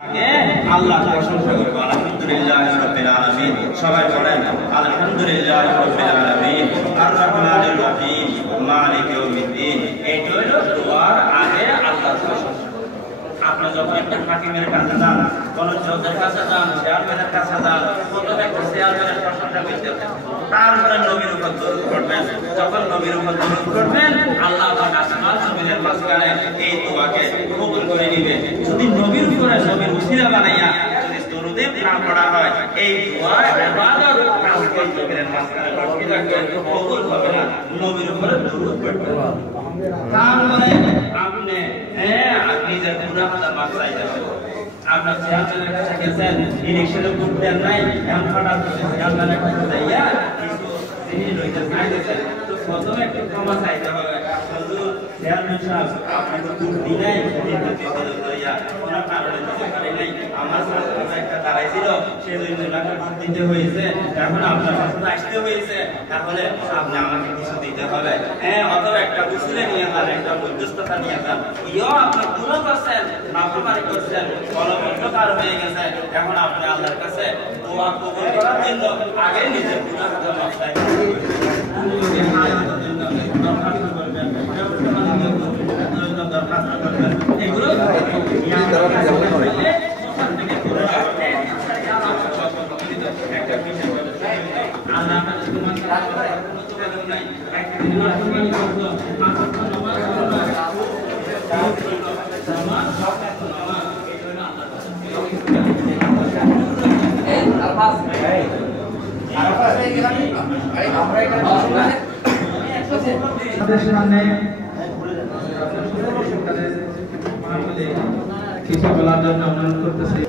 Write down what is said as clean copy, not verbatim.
আল্লাহ প্রশংসা করব আলহামদুলিল্লাহি রাব্বিল আলামিন। সবাই বলেন আলহামদুলিল্লাহি রাব্বিল আলামিন আর রহমানির রহিম মালিকি ইয়াউমিদ্দিন। এটা হলো দোয়ার আগে আল্লাহর প্রশংসা। আপনি যখন একটা হাকিমের কাছে যান, কোন জজের কাছে যান, চেয়ারম্যানের কাছে যান, প্রথমে একটা চেয়ারম্যানের প্রশংসা করতে হবে, তারপরে নবীর উপর দরুদ পড়বেন। যখন নবীর উপর দরুদ পড়বেন, আল্লাহ পাক আসমান জমিনের মাঝখানে এই দোয়াকে কবুল করে নেবে। যদি নবীর উপরে নবীর উসিলা বানাইয়া যদি দরুদে না পড়া হয়, এই দোয়া ইবাদত আসমান জমিনের মাঝখানে লটকে থাকবে, কবুল হবে না। নবীর উপরে দরুদ পড়বেন। তারপরে আপনি নিজের গুনাহটা মাফ চাইতে হবে। আপনার চেয়ারম্যানের কাছে গেছেন, ইলেকশনে ভোট দেন নাই, এখন হঠাৎ করে চেয়ারম্যানের কাছে যাইয়া কিছু জিনিস লইতে চাইতেছেন, তো প্রথমে একটু ক্ষমা চাইতে হবে। হুজুর চেয়ারম্যান সাহেব, আপনি তো ভোট দিলেন, কিন্তু বিপদে লইয়া কোনো কারণে দিতে পারি নাই, আমার সাথে একটা দাঁড়াইছিল, সেজন্য ওনাকে ভোট দিতে হয়েছে, এখন আপনার কাছে আসতে হয়েছে, তাহলে আপনি আমাকে কিছু দিতে হবে। অথবা একটা উসিলা নিয়ে যান, একটা মধ্যস্থতা নিয়ে যান। ইয়ো আপনি গুনাহ করছেন, নাফরমানি করছেন, বলবৎকার হয়ে গেছে, এখন আপনি আল্লাহর কাছে দোয়া কবুল করার জন্য আগে নিজের গুনাহটা মাফ চাইতে হবে। এগুলো কিছু বলার জন্য অনুরোধ করতেছি।